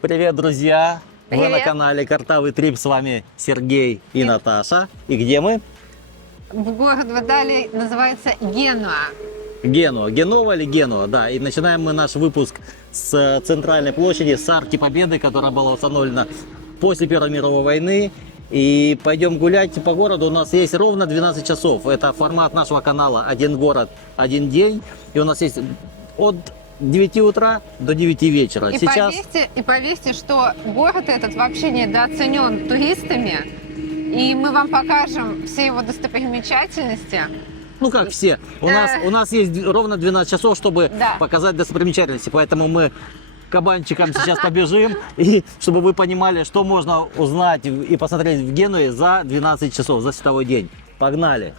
Привет, друзья! Вы на Привет. канале Картавый Трип, с вами Сергей и Наташа. И где мы? Город в Италии называется Генуа. Генуа. Генова или Генуа, да. И начинаем мы наш выпуск с центральной площади, с Арки Победы, которая была установлена после Первой мировой войны. И пойдем гулять по городу. У нас есть ровно 12 часов. Это формат нашего канала «Один город, один день». И у нас есть от 9 утра до 9 вечера. И поверьте, что город этот вообще недооценен туристами. И мы вам покажем все его достопримечательности. Ну как все. У нас есть ровно 12 часов, чтобы показать достопримечательности. Поэтому мы кабанчиком сейчас побежим. И чтобы вы понимали, что можно узнать и посмотреть в Генуе за 12 часов, за световой день. Погнали!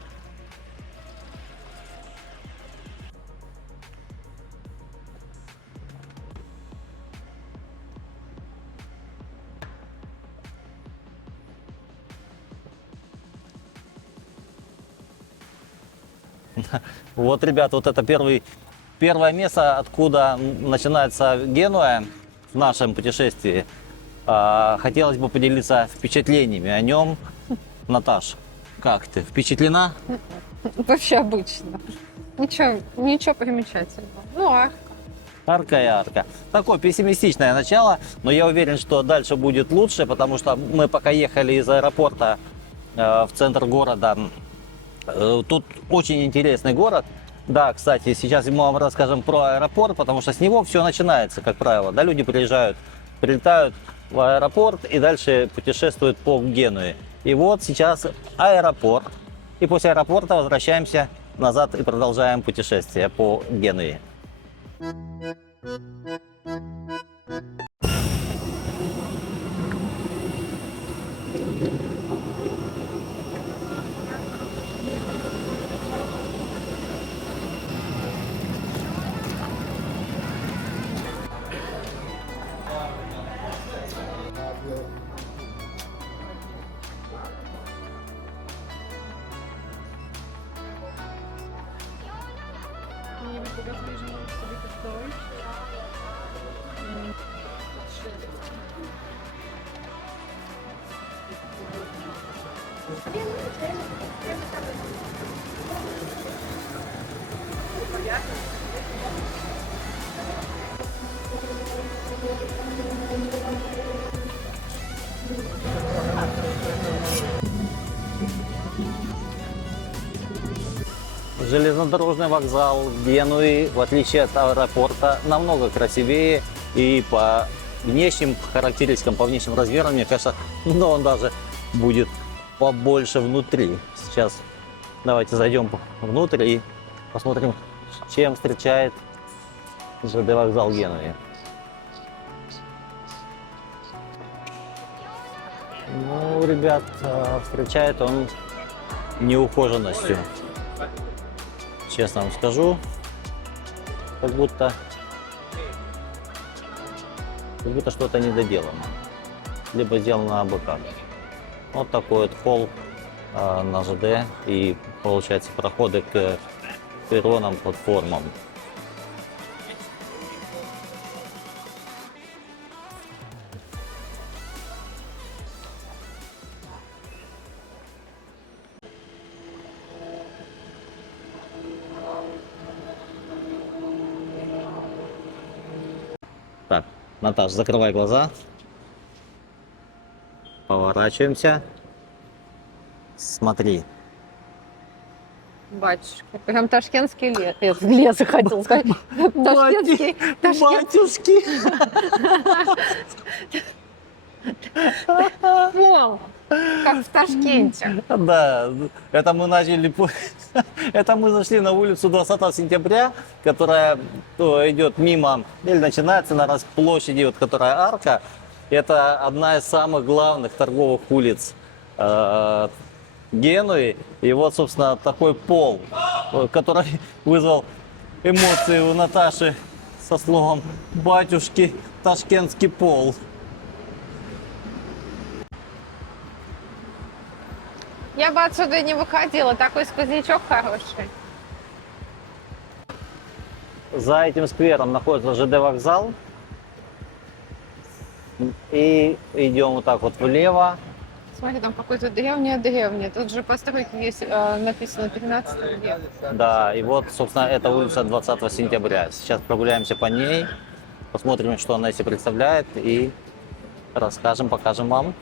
Вот, ребят, вот это первое место, откуда начинается Генуя в нашем путешествии. Хотелось бы поделиться впечатлениями о нем. Наташ, как ты? Впечатлена? Вообще обычно. Ничего примечательного. Ну, арка. Арка и арка. Такое пессимистичное начало, но я уверен, что дальше будет лучше, потому что мы пока ехали из аэропорта в центр города. Тут очень интересный город. Да, кстати, сейчас мы вам расскажем про аэропорт, потому что с него все начинается, как правило. Да, люди прилетают в аэропорт и дальше путешествуют по Генуе. И вот сейчас аэропорт. И после аэропорта возвращаемся назад и продолжаем путешествие по Генуе. Железнодорожный вокзал Генуи, в отличие от аэропорта, намного красивее и по внешним характеристикам, по внешним размерам, мне кажется, но он даже будет побольше внутри. Сейчас давайте зайдем внутрь и посмотрим, чем встречает ЖД вокзал Генуи. Ну, ребят, встречает он неухоженностью. Честно вам скажу, как будто что-то недоделано, либо сделано абы как. Вот такой вот холл на ЖД и, получается, проходы к перронам, платформам. Так, Наташ, закрывай глаза. Поворачиваемся. Смотри. Батюшка. Прям ташкентский лес, хотел сказать. Ташкентский. Батюшки! Пол. Как в Ташкенте. Да, это мы начали... Это мы зашли на улицу 20 сентября, которая идет мимо, или начинается на площади, вот, которая арка. Это одна из самых главных торговых улиц Генуи. И вот, собственно, такой пол, который вызвал эмоции у Наташи со словом «батюшки, ташкентский пол». Я бы отсюда не выходила, такой сквознячок хороший. За этим сквером находится ЖД вокзал. И идем вот так вот влево. Смотри, там какой-то древняя. Тут же постройки есть, написано 15 век. Да, и вот, собственно, это улица 20 сентября. Сейчас прогуляемся по ней, посмотрим, что она из себя представляет, и расскажем, покажем вам.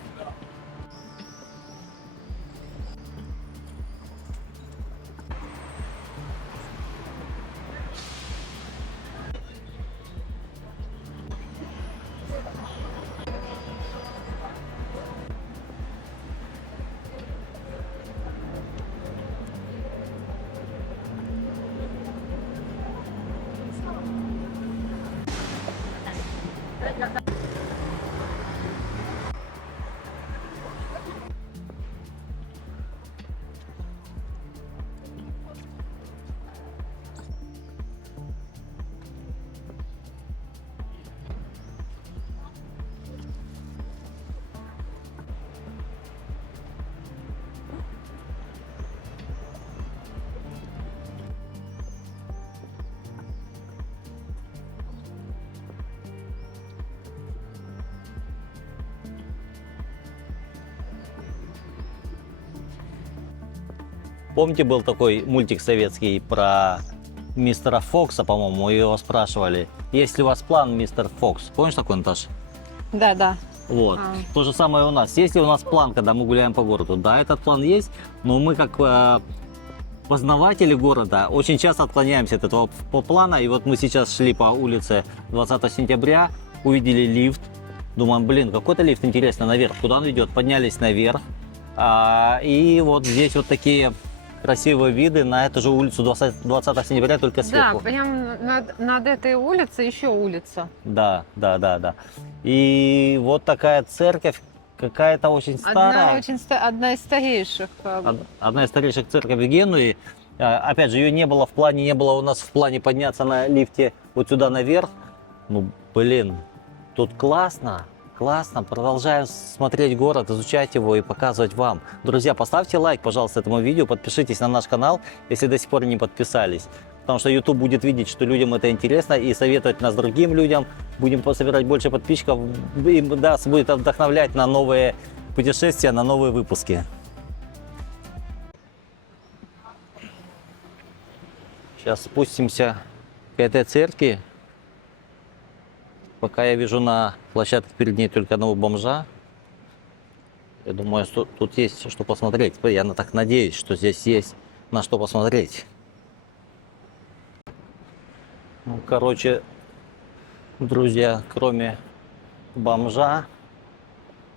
Помните, был такой мультик советский про мистера Фокса, по-моему, его спрашивали, есть ли у вас план, мистер Фокс? Помнишь такой, Наташ? Да. Вот. То же самое у нас. Есть ли у нас план, когда мы гуляем по городу? Да, этот план есть, но мы как познаватели города очень часто отклоняемся от этого плана. И вот мы сейчас шли по улице 20 сентября, увидели лифт. Думаем, блин, какой-то лифт интересный наверх. Куда он ведет? Поднялись наверх. И вот здесь вот такие красивые виды на эту же улицу 20 сентября, только Да, сверху. прям над этой улицей еще улица. Да. И вот такая церковь, какая-то очень старая. Одна из старейших. Одна из старейших церковей в Генуе. Опять же, ее не было у нас в плане подняться на лифте вот сюда наверх. Ну, блин, тут классно. Классно, продолжаем смотреть город, изучать его и показывать вам. Друзья, поставьте лайк, пожалуйста, этому видео, подпишитесь на наш канал, если до сих пор не подписались. Потому что YouTube будет видеть, что людям это интересно, и советовать нас другим людям. Будем собирать больше подписчиков, и нас будет вдохновлять на новые путешествия, на новые выпуски. Сейчас спустимся к этой церкви. Пока я вижу на площадке перед ней только одного бомжа. Я думаю, что тут есть что посмотреть. Я так надеюсь, что здесь есть на что посмотреть. Ну, короче, друзья, кроме бомжа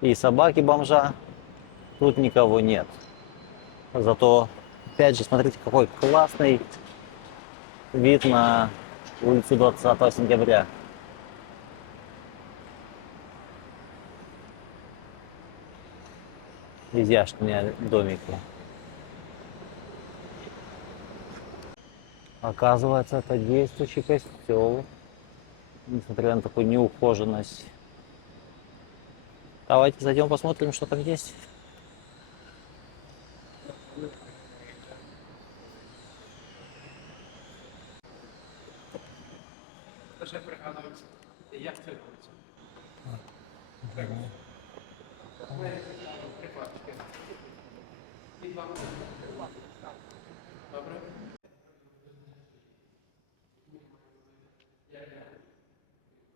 и собаки бомжа, тут никого нет. Зато, опять же, смотрите, какой классный вид на улицу 20 сентября. Изящные домики. Оказывается, это действующий костел, несмотря на такую неухоженность. Давайте зайдем посмотрим, что там есть.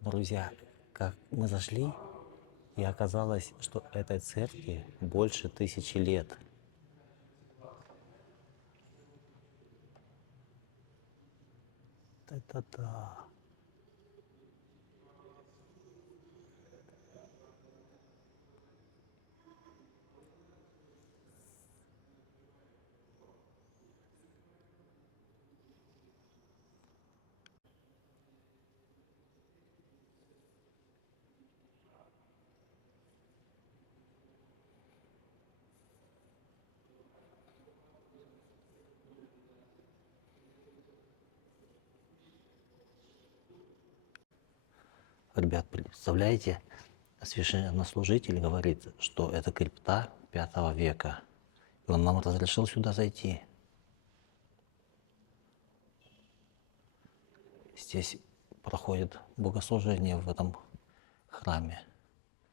Друзья, как мы зашли, и оказалось, что этой церкви больше 1000 лет. Это да. Ребят, представляете, священнослужитель говорит, что это крипта 5 века. И он нам разрешил сюда зайти. Здесь проходит богослужение в этом храме.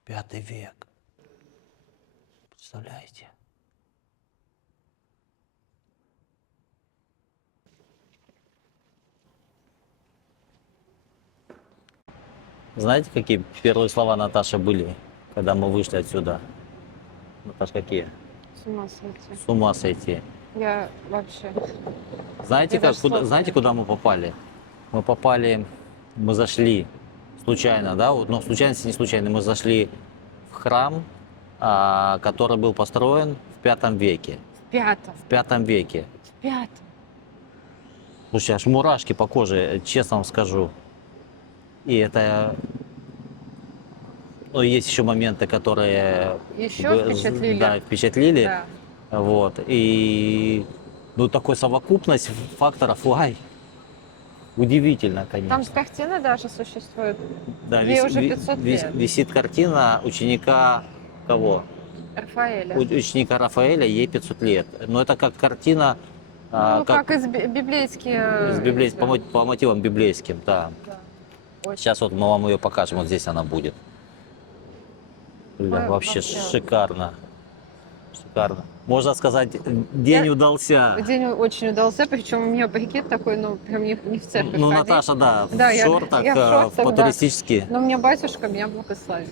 5 век. Представляете? Знаете, какие первые слова Наташи были, когда мы вышли отсюда? Наташ, какие? С ума сойти. С ума сойти. Я вообще... Знаете, Я даже слов знаете, нет. куда мы попали? Мы зашли случайно, да, вот, но случайности не случайно, мы зашли в храм, который был построен в 5 веке. В пятом. В 5 веке. В пятом. Слушай, аж мурашки по коже, честно вам скажу. И это... Ну, есть еще моменты, которые... Еще впечатлили. Да, впечатлили. Да. Вот. И... Ну, такой совокупность факторов, ай, удивительно, конечно. Там картина даже существует. Да, ей уже 500 лет. висит картина ученика кого? Рафаэля. Ученика Рафаэля, ей 500 лет. Но это как картина, Ну, как из библейские... по мотивам библейским, да. Да. Очень. Сейчас вот мы вам ее покажем, вот здесь она будет. Бля, Ой, вообще вообще. шикарно. Шикарно. Можно сказать, день удался. День очень удался, причем у меня прикид такой, ну, прям не в церковь Ну, ходить. Наташа, да, Да, в шортах, я в шортах, да. по-туристически. Но у меня батюшка меня благословил.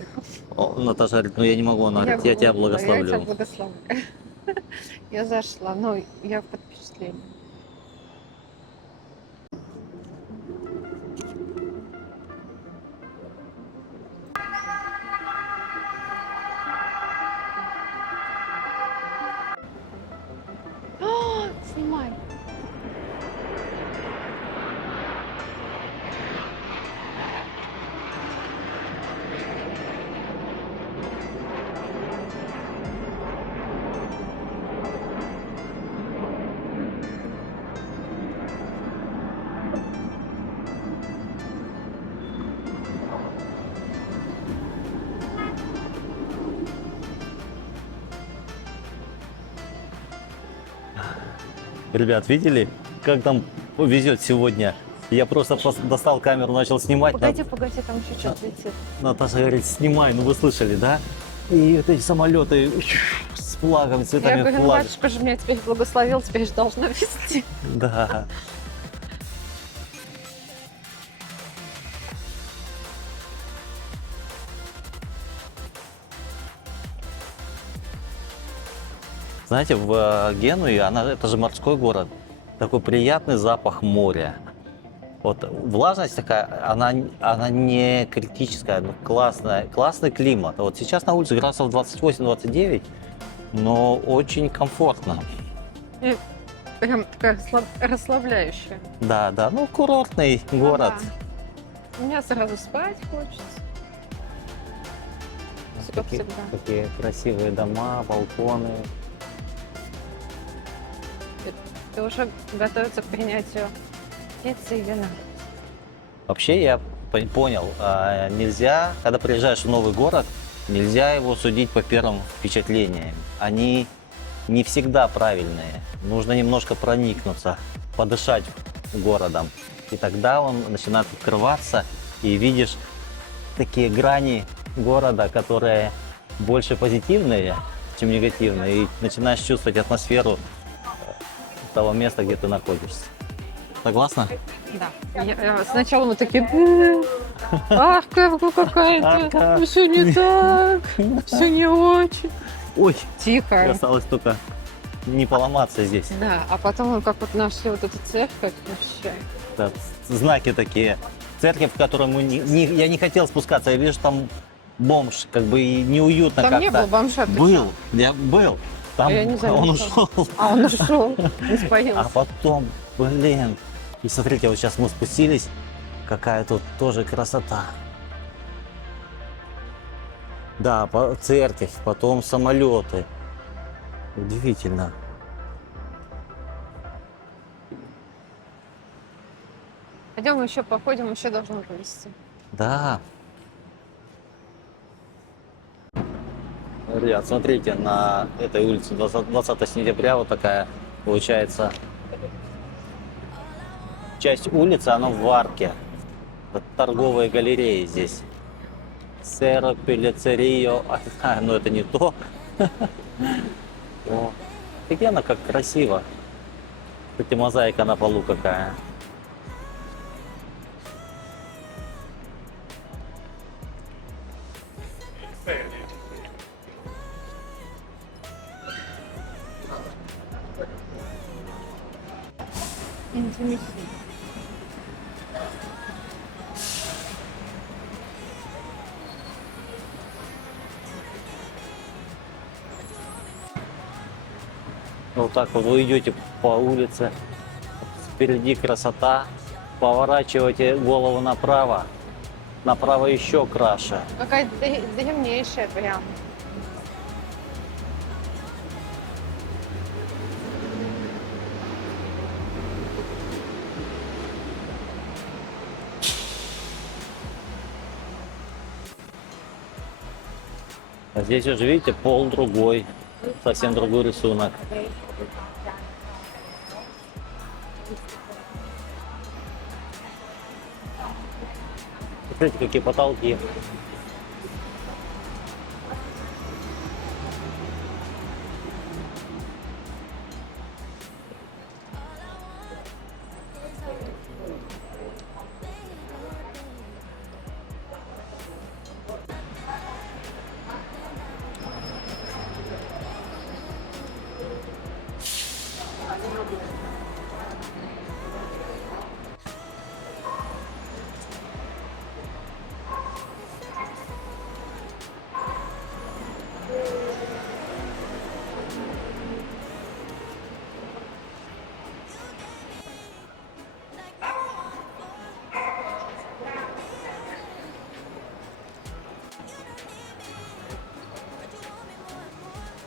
О, Наташа говорит, ну я не могу, она говорит, я тебя Я благословлю. тебя благословлю. Я зашла, ну, я под впечатлением. Снимай. Ребят, видели, как там везет сегодня? Я просто достал камеру, начал снимать. Погоди, там еще что-то летит. Наташа говорит, снимай, ну вы слышали, да? И вот эти самолеты с флагом, цветами Я говорю, ну, флага. батюшка же меня теперь благословил, теперь же должно вести. Да. Знаете, в Генуе, это же морской город, такой приятный запах моря. Вот влажность такая, она не критическая, но классный климат. Вот сейчас на улице градусов 28-29, но очень комфортно. И прям такая расслабляющая. Да, ну курортный город. Ага. У меня сразу спать хочется. Всё как всегда. Такие красивые дома, балконы. Ты уже готовится к принятию пиццы и вина. Вообще я понял, нельзя, когда приезжаешь в новый город, нельзя его судить по первым впечатлениям. Они не всегда правильные. Нужно немножко проникнуться, подышать городом. И тогда он начинает открываться, и видишь такие грани города, которые больше позитивные, чем негативные. И начинаешь чувствовать атмосферу того места, где ты находишься. Согласна? Да. Сначала мы такие, ах, какая-то, все не так, все не очень. Ой, Тихо. осталось только не поломаться здесь. Да, а потом мы как вот нашли вот эту церковь вообще. Да, знаки такие. Церковь, в которую я не хотел спускаться. Я вижу, там бомж, как бы и неуютно Там как-то. не было бомжа. ты Был, что? я был. Там Я не заметила. он ушел. А он ушел, не А споился. потом, блин. И смотрите, вот сейчас мы спустились. Какая тут тоже красота. Да, церковь, потом самолеты. Удивительно. Пойдем еще походим, еще должно повезти. Да. Ребят, смотрите, на этой улице 20 сентября вот такая получается часть улицы, она в арке. Вот торговые галереи здесь. Серо Пелицерио. Ну это не то. О, офигенно, как красиво. Кстати, мозаика на полу какая. Вот так вот вы идете по улице, впереди красота, поворачиваете голову направо, направо еще краше. Какая древнейшая прям. А здесь уже, видите, пол другой, совсем другой рисунок. Смотрите, какие потолки.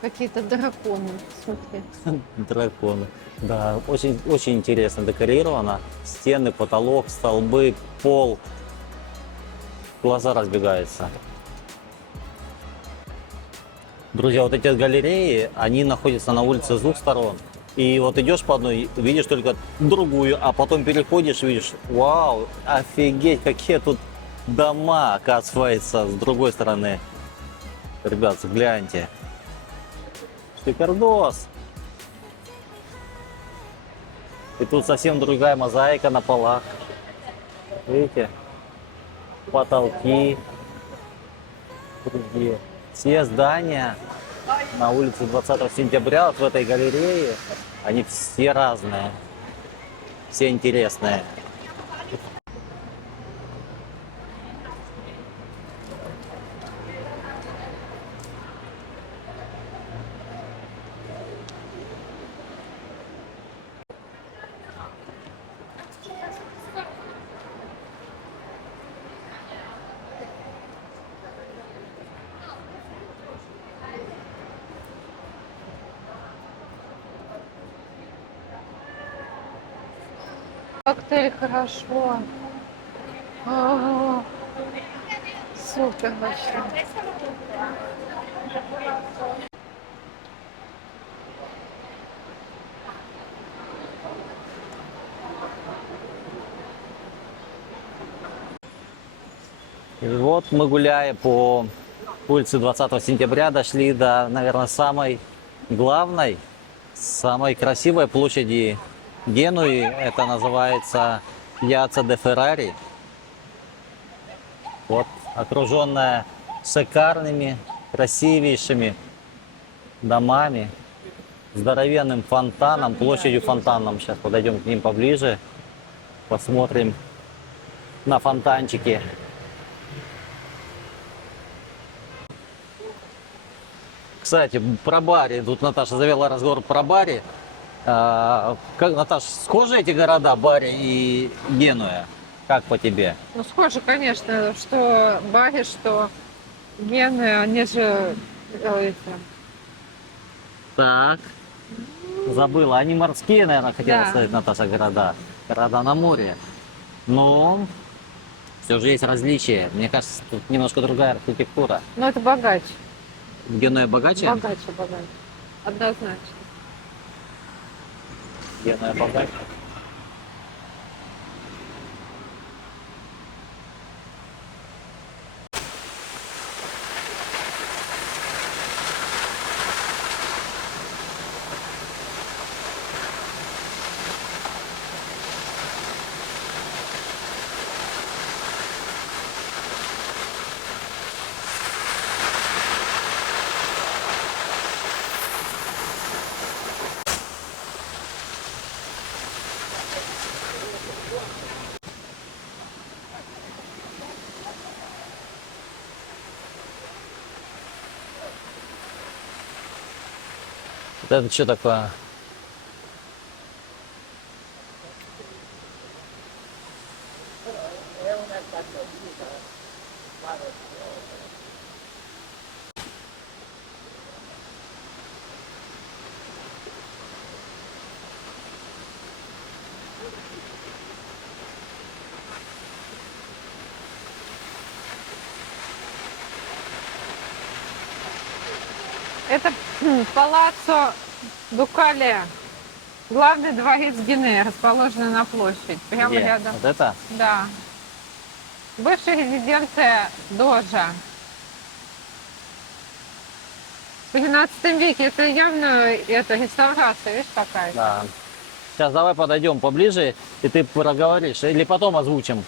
Какие-то драконы, смотри. Драконы. Да, очень, очень интересно декорировано. Стены, потолок, столбы, пол. Глаза разбегаются. Друзья, вот эти галереи, они находятся на улице с двух сторон. И вот идешь по одной, видишь только другую, а потом переходишь, видишь, вау, офигеть, какие тут дома, оказывается, с другой стороны. Ребят, гляньте. Шикардос. И тут совсем другая мозаика на полах. Видите? Потолки. Другие. Все здания на улице 20 сентября, вот в этой галерее, они все разные. Все интересные. Коктейль хорошо. А, супер вообще. И вот мы, гуляя по улице 20 сентября, дошли до, наверное, самой главной, самой красивой площади Генуи. Это называется Пьяцца де Феррари. Вот, окруженная шикарными, красивейшими домами, здоровенным фонтаном, площадью фонтаном. Сейчас подойдем к ним поближе, посмотрим на фонтанчики. Кстати, про Бари. Тут Наташа завела разговор про Бари. Наташ, схожи эти города, Бари и Генуя? Как по тебе? Ну, схоже, конечно, что Бари, что Гены, они же эти, Так. Забыла. Они морские, наверное, хотела Да. сказать, Наташа, города. Города на море. Но все же есть различия. Мне кажется, тут немножко другая архитектура. ну, это богаче. Генуя богаче? Богаче. Однозначно. Генуя богаче. Это что такое? Это Палаццо Дукале, главный дворец Гвинеи, расположенный на площадь, прямо Где? рядом. Вот это? Да. Бывшая резиденция Дожа. В 12 веке это явно реставрация, видишь, какая. Да. Сейчас давай подойдем поближе, и ты проговоришь. Или потом озвучим.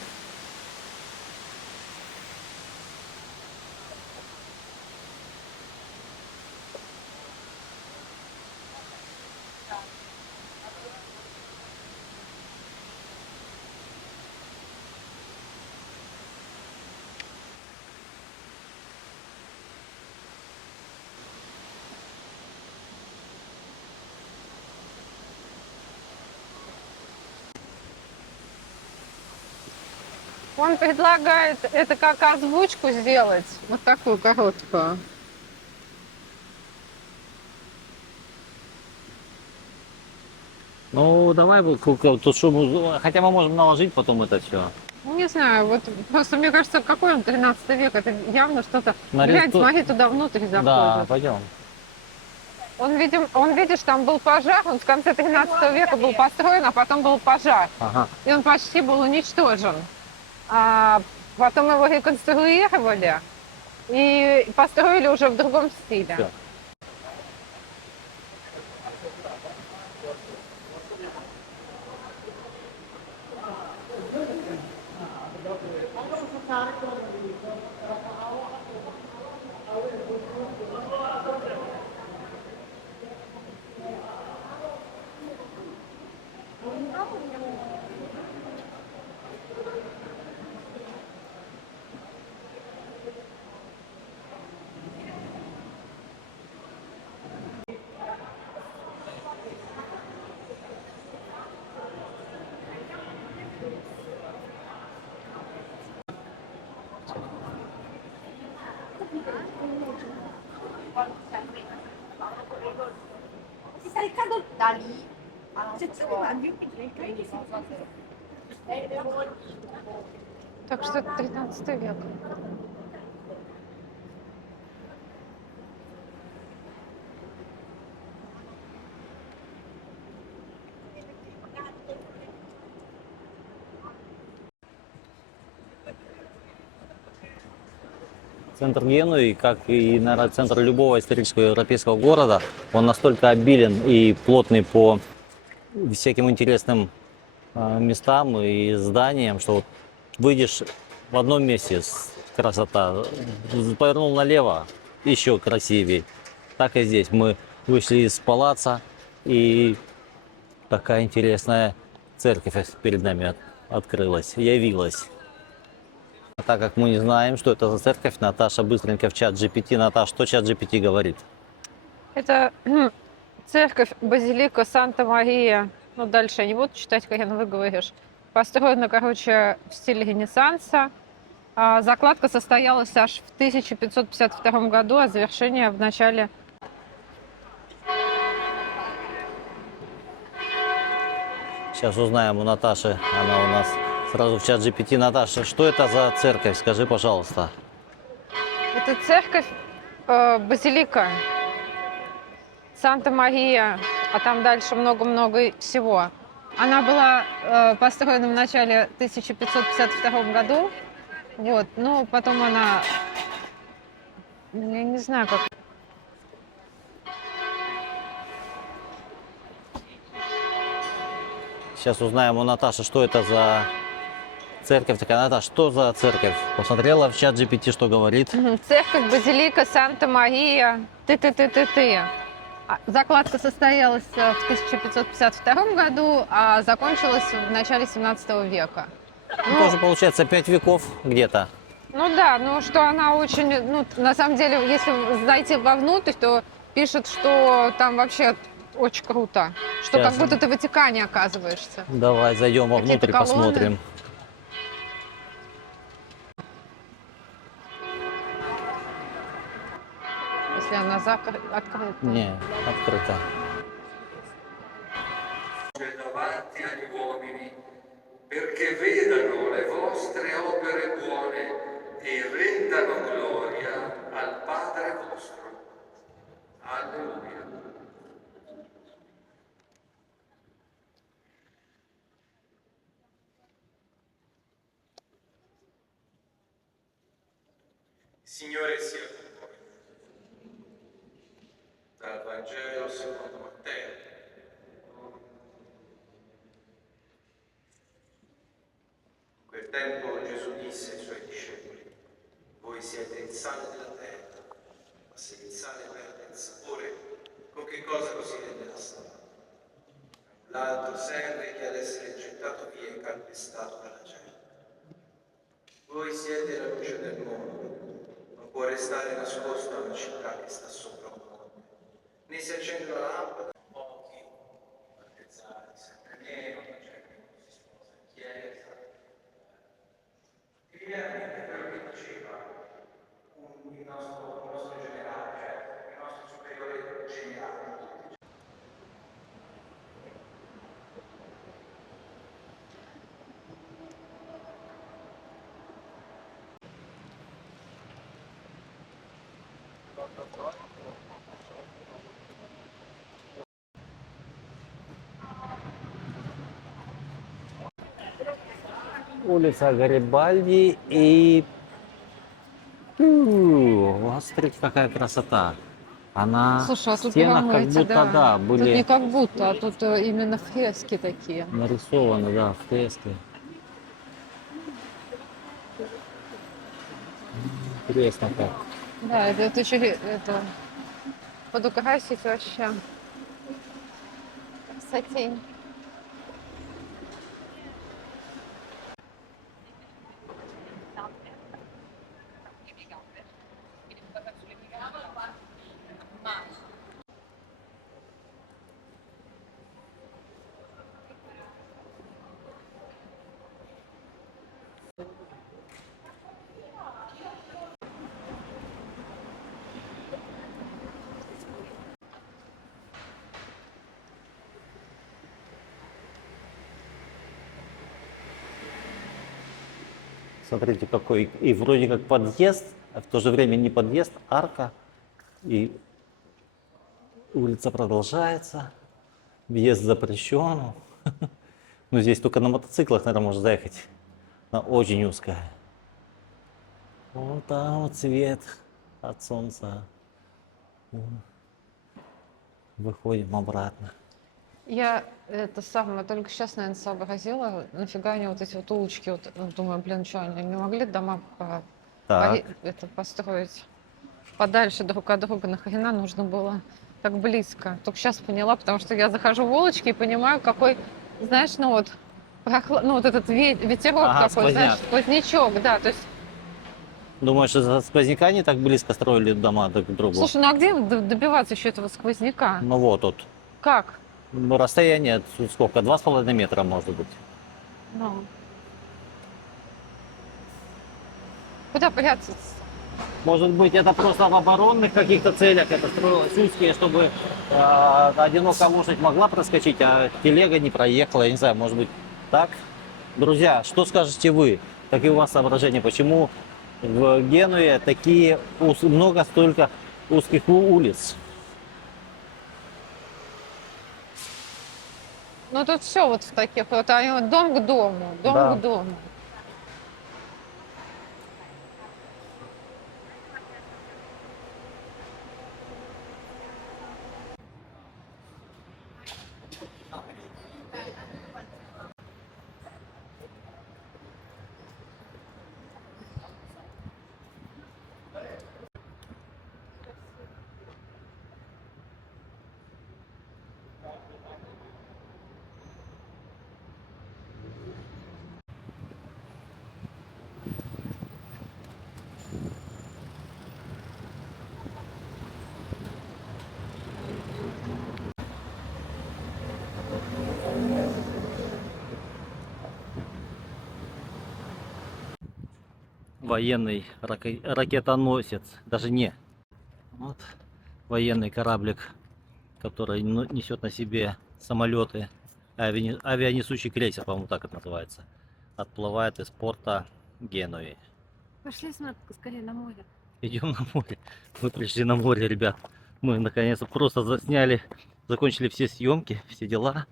Он предлагает это как озвучку сделать, вот такую короткую. Ну, давай тут шум. Хотя мы можем наложить потом это все. Ну, не знаю, вот просто мне кажется, какой он 13 век, это явно что-то. Нарису- Глянь, смотри, туда внутрь заходит. Да, пойдем. Он, видишь, там был пожар, он в конце 13 века был построен, а потом был пожар. Ага. И он почти был уничтожен. А потом его реконструировали и построили уже в другом стиле. Всё. Riccardo da lì alla sezione di Так что это 13 век. Центр Генуи, как и, наверное, центр любого исторического европейского города, он настолько обилен и плотный по всяким интересным местам и зданиям, что вот выйдешь в одном месте красота, повернул налево, еще красивее. Так и здесь. Мы вышли из палаца, и такая интересная церковь перед нами открылась, явилась. А так как мы не знаем, что это за церковь, Наташа быстренько в чат GPT. Наташа, что чат GPT говорит? Это церковь Базилика Санта-Мария. Ну, дальше я не буду читать, как вы говоришь. Построена, короче, в стиле Ренессанса. Закладка состоялась аж в 1552 году, а завершение в начале. Сейчас узнаем у Наташи, она у нас сразу в чат GPT. Наташа, что это за церковь? Скажи, пожалуйста. Это церковь Базилика Санта-Мария, а там дальше много-много всего. Она была построена в начале 1552 году. Вот, ну, потом она, я не знаю, как. Сейчас узнаем у Наташи, что это за церковь. Такая, Наташа, что за церковь? Посмотрела в чат GPT, что говорит. Церковь Базилика Санта-Мария. Ты. Закладка состоялась в 1552 году, а закончилась в начале 17 века. Ну, тоже получается 5 веков где-то. Ну да, ну что она очень, ну на самом деле, если зайти вовнутрь, то пишет, что там вообще очень круто. Что как Сейчас. будто ты в Ватикане оказываешься. Давай зайдем Какие-то вовнутрь, колонны. посмотрим. Если она открыта. Не, открыто. davanti agli uomini, perché vedano le vostre opere buone e rendano gloria al Padre vostro. Alleluia. Signore sia con voi. Dal Vangelo secondo Matteo. In quel tempo Gesù disse ai suoi discepoli: voi siete il sale della terra, ma se il sale perde il sapore, con che cosa lo si rende la sala? L'altro serve che ad essere gettato via e calpestato dalla gente. Voi siete la luce del mondo, non può restare nascosta una città che sta sopra un monte, né si accende una lampada con pochi battezzati, sempre meno, la gente non si sposa in chiesa. E viene a mente quello che diceva il nostro generale, cioè il nostro superiore generale. Улица Гарибальди и... Смотрите, какая красота. Она Слушай, а в тут стенах прям как эти, будто, да, Тут не были как будто, а тут именно фрески такие. нарисованы, да, фрески. Интересно как. Да, это еще это подукрасить вообще. Красотень. Смотрите, какой. И вроде как подъезд, а в то же время не подъезд, арка. И улица продолжается. Въезд запрещен. Ну, здесь только на мотоциклах, наверное, можно заехать. Она очень узкая. Вот там вот свет от солнца. Выходим обратно. Я это самое только сейчас, наверное, сообразила, нафига они вот эти вот улочки, вот, ну, думаю, блин, что они не могли дома Так, это построить подальше друг от друга, нахрена нужно было так близко. Только сейчас поняла, потому что я захожу в улочки и понимаю, какой, знаешь, ну вот, ну вот этот ветерок Ага, такой, знаешь, сквозняк. сквознячок, да, то есть, думаешь, из-за сквозняка они так близко строили дома друг к другу? слушай, ну а где добиваться еще этого сквозняка? Ну вот тут. Как? Ну, расстояние тут сколько? 2,5 метра может быть. Ну. Куда прятаться? Может быть, это просто в оборонных каких-то целях это строилось узкие, чтобы одинокая лошадь могла проскочить, а телега не проехала. Я не знаю, может быть так. Друзья, что скажете вы? Какие у вас соображения? Почему в Генуе много столько узких улиц? Ну тут все вот в таких вот, они вот дом к дому, дом Да. к дому. военный ракетоносец. Даже не. Вот военный кораблик, который несет на себе самолеты. Авианесущий крейсер, по-моему, так это называется. Отплывает из порта Генуи. Пошли скорее на море. Идем на море. Мы пришли на море, ребят. Мы наконец-то просто засняли, закончили все съемки, все дела.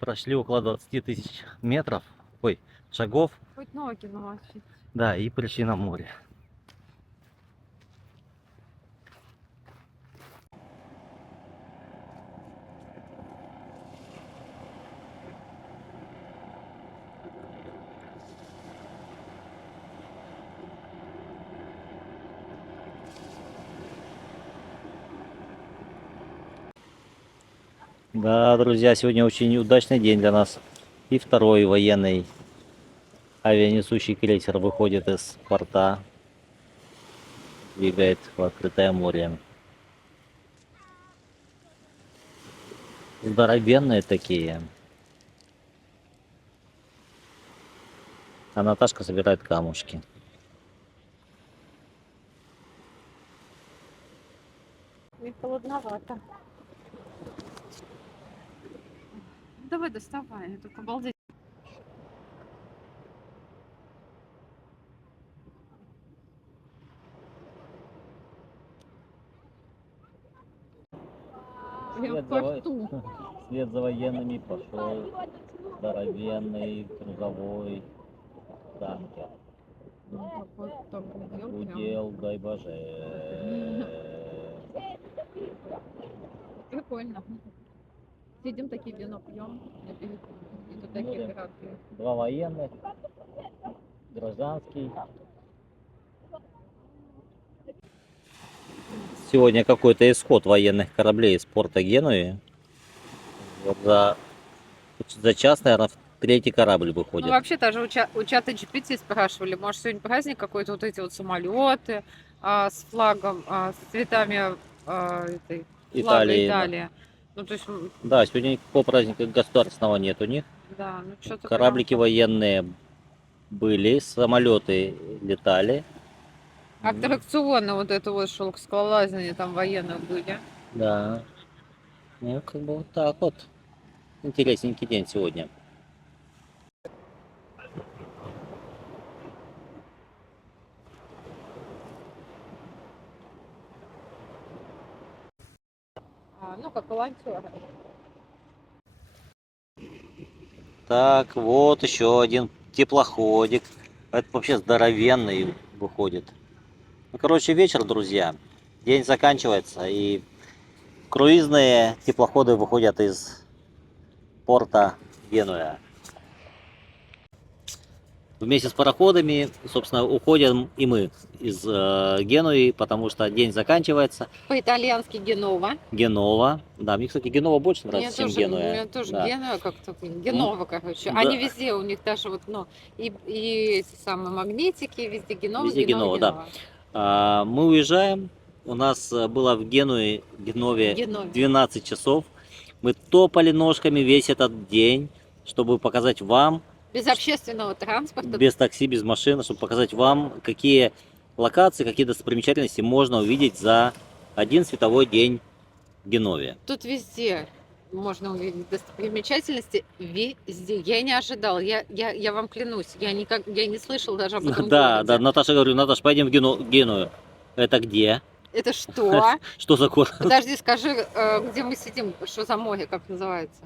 Прошли около 20 тысяч метров, ой, шагов. Хоть ноги намочить. Да, и пришли на море. Да, друзья, сегодня очень удачный день для нас. И второй военный авианесущий крейсер выходит из порта, двигает в открытое море. Здоровенные такие. А Наташка собирает камушки. И холодновато. Давай доставай, только обалдеть. Я в порту. Вслед за военными пошел здоровенный грузовой танкер. Гудел, дай боже. Прикольно. Сидим такие, вино пьем. И тут такие Море. корабли. Два военных, гражданский. Сегодня какой-то исход военных кораблей из порта Генуи. Вот за час, наверное, третий корабль выходит. Ну, вообще, даже у чата GPT спрашивали, может, сегодня праздник какой-то, вот эти вот самолеты с флагом, с цветами этой, флага Италии, да. Италии. Ну, то есть, Да, сегодня никакого праздника государственного нет у них. да, ну что-то Кораблики военные были, самолеты летали. аттракционы вот это вот шел к скалолазания, там военные были. Да. Ну, как бы вот так вот. Интересненький день сегодня. Ну, как волонтеры. Так, вот еще один теплоходик. Это вообще здоровенный выходит. Ну, короче, вечер, друзья. День заканчивается, и круизные теплоходы выходят из порта Генуя. Вместе с пароходами, собственно, уходим и мы из Генуи, потому что день заканчивается. По-итальянски Генова. Генова. Да, мне, кстати, Генова больше Мне нравится, чем тоже, Генуя. мне тоже Да. Генова как-то, Генова, короче. Да. Они везде, у них даже вот, ну, и эти самые магнитики, везде Генова, Везде Генова, да. Мы уезжаем. У нас было в Генуе, Генове Генове. 12 часов. Мы топали ножками весь этот день, чтобы показать вам, Без общественного транспорта. без такси, без машины, чтобы показать вам, какие локации, какие достопримечательности можно увидеть за один световой день в Генове. Тут везде можно увидеть достопримечательности, везде. Я не ожидала, я вам клянусь, я не слышала даже об этом Да, городе. да, Наташа, говорю, Наташа, пойдем в Геную. Это где? Это что? Что за город? Подожди, скажи, где мы сидим, что за море, как называется?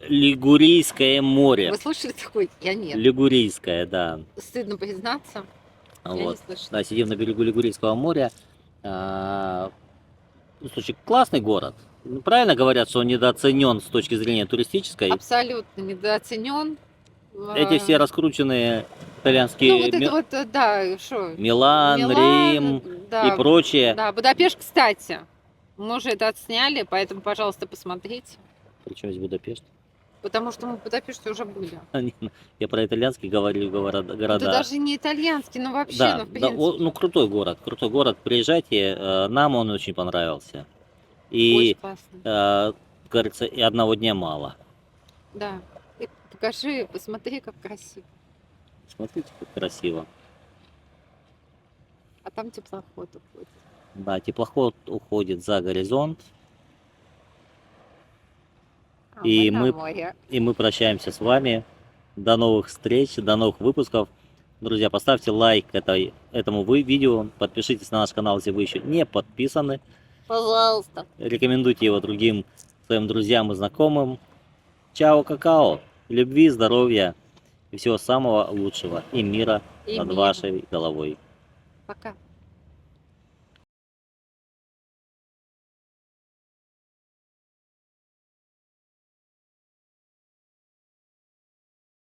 Лигурийское море. Вы слышали такой? Я нет. Лигурийское, да. Стыдно признаться. Я не Вот. слышала. Да, сидим на берегу Лигурийского моря. Ну, слушай, классный город. Ну, правильно говорят, что он недооценен с точки зрения туристической. Абсолютно недооценен. Эти все раскрученные итальянские Ну, вот это вот, да, что? Милан, Рим да, и прочее. Да, Будапешт, кстати. Мы уже это отсняли, поэтому, пожалуйста, посмотрите. Причем здесь Будапешт? Потому что мы в Будапеште уже были. Я про итальянский говорю города. Да даже не итальянский, но вообще, Да, ну, в да, принципе. ну крутой город, приезжайте, нам он очень понравился. И, Очень классно. кажется, и одного дня мало. Да. И покажи, посмотри, как красиво. Смотрите, как красиво. А там теплоход уходит. Да, теплоход уходит за горизонт. А И на мы- море. И мы прощаемся с вами. До новых встреч, до новых выпусков. Друзья, поставьте лайк этому видео. Подпишитесь на наш канал, если вы еще не подписаны. Пожалуйста. Рекомендуйте его другим своим друзьям и знакомым. Чао, какао. Любви, здоровья и всего самого лучшего. И мира И над мира. вашей головой. Пока.